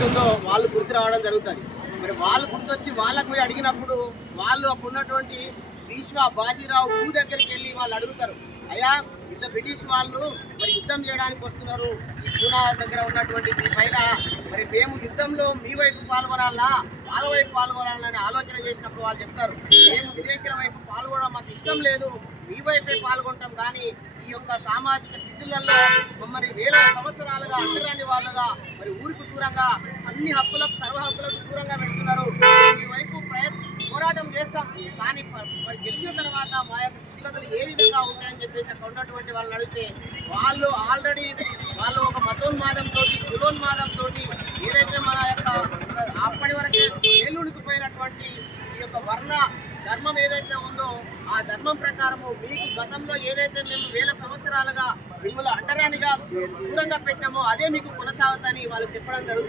ఏదైతే ఉందో వాళ్ళు గుర్తు రావడం జరుగుతుంది. మరి వాళ్ళు గుర్తొచ్చి వాళ్ళకు పోయి అడిగినప్పుడు వాళ్ళు అప్పుడు ఉన్నటువంటి భీష్మ బాజీరావు భూ దగ్గరికి వెళ్ళి వాళ్ళు అడుగుతారు, అయ్యా ఇట్లా బ్రిటిష్ వాళ్ళు మరి యుద్ధం చేయడానికి వస్తున్నారు ఈ పూనా దగ్గర ఉన్నటువంటి మీ పైన, మరి మేము యుద్ధంలో మీ వైపు పాల్గొనాలా వాళ్ళ వైపు పాల్గొనాలని ఆలోచన చేసినప్పుడు వాళ్ళు చెప్తారు, మేము విదేశీయుల వైపు పాల్గొనడం మాకు ఇష్టం లేదు, మీ వైపే పాల్గొంటాం, కానీ ఈ యొక్క సామాజిక స్థితులలో మరి వేల సంవత్సరాలుగా అంటరాని వాళ్ళుగా మరి ఊరికి దూరంగా అన్ని హక్కులకు సర్వ హక్కులకు దూరంగా పెడుతున్నారు, ఈ వైపు పోరాటం చేస్తాం, కానీ మరి గెలిచిన తర్వాత మా యొక్క స్థితిగతులు ఏ విధంగా ఉంటాయని చెప్పేసి అక్కడ ఉన్నటువంటి వాళ్ళని అడిగితే వాళ్ళు ఆల్రెడీ వాళ్ళు ఒక మతోన్మాదంతో కులోన్మాదంతో ఏదైతే మన యొక్క అప్పటి వరకే వేలునికిపోయినటువంటి ఈ యొక్క వర్ణ ధర్మం ఏదైతే ఉందో ఆ ధర్మం ప్రకారము మీకు గతంలో ఏదైతే మేము వేల సంవత్సరాలుగా మిమ్మల్ని అంటరానిగా దూరంగా పెట్టామో అదే మీకు కొనసాగుతాని వాళ్ళు చెప్పడం జరుగుతుంది.